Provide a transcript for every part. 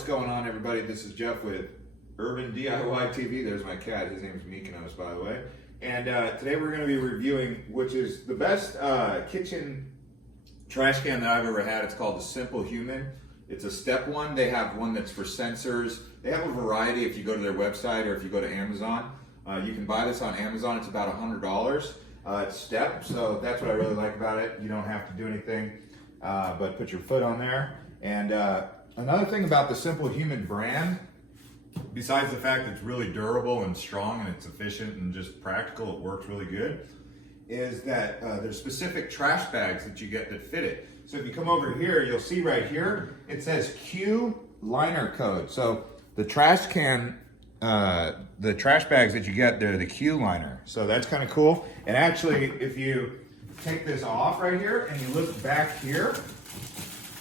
What's going on, everybody? This is Jeff with Urban DIY TV. There's my cat. His name is Mykonos, by the way. And today we're going to be reviewing, which is the best kitchen trash can that I've ever had. It's called the SimpleHuman. It's a step one. They have one that's for sensors. They have a variety if you go to their website or if you go to Amazon. You can buy this on Amazon. It's about $100. It's step, so that's what I really like about it. You don't have to do anything but put your foot on there. And another thing about the SimpleHuman brand, besides the fact that it's really durable and strong and it's efficient and just practical, it works really good, is that there's specific trash bags that you get that fit it. So if you come over here, you'll see right here, it says Q liner code. So the trash can, the trash bags that you get, they're the Q liner. So that's kind of cool. And actually, if you take this off right here and you look back here,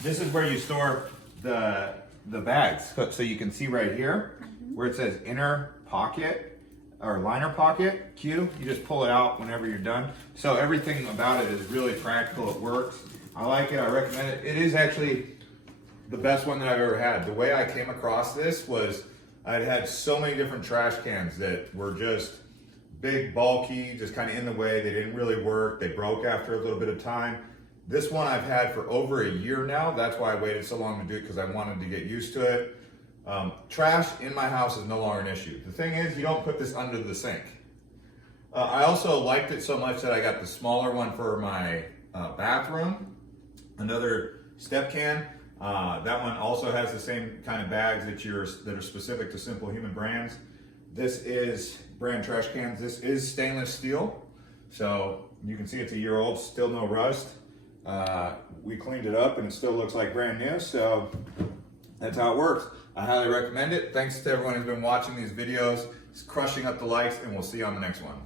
this is where you store the bags. So you can see right here where it says inner pocket or liner pocket Q. You just pull it out whenever you're done. So everything about it is really practical. It works. I like it. I recommend it. It is actually the best one that I've ever had. The way I came across this was I'd had so many different trash cans that were just big, bulky, just kind of in the way. They didn't really work. They broke after a little bit of time. This one I've had for over a year now. That's why I waited so long to do it, because I wanted to get used to it. Trash in my house is no longer an issue. The thing is, you don't put this under the sink. I also liked it so much that I got the smaller one for my bathroom. Another step can. That one also has the same kind of bags that are specific to SimpleHuman brands. This is brand trash cans. This is stainless steel. So you can see it's a year old, still no rust. We cleaned it up and it still looks like brand new, so that's how it works. I highly recommend it. Thanks to everyone who's been watching these videos. It's crushing up the likes, and we'll see you on the next one.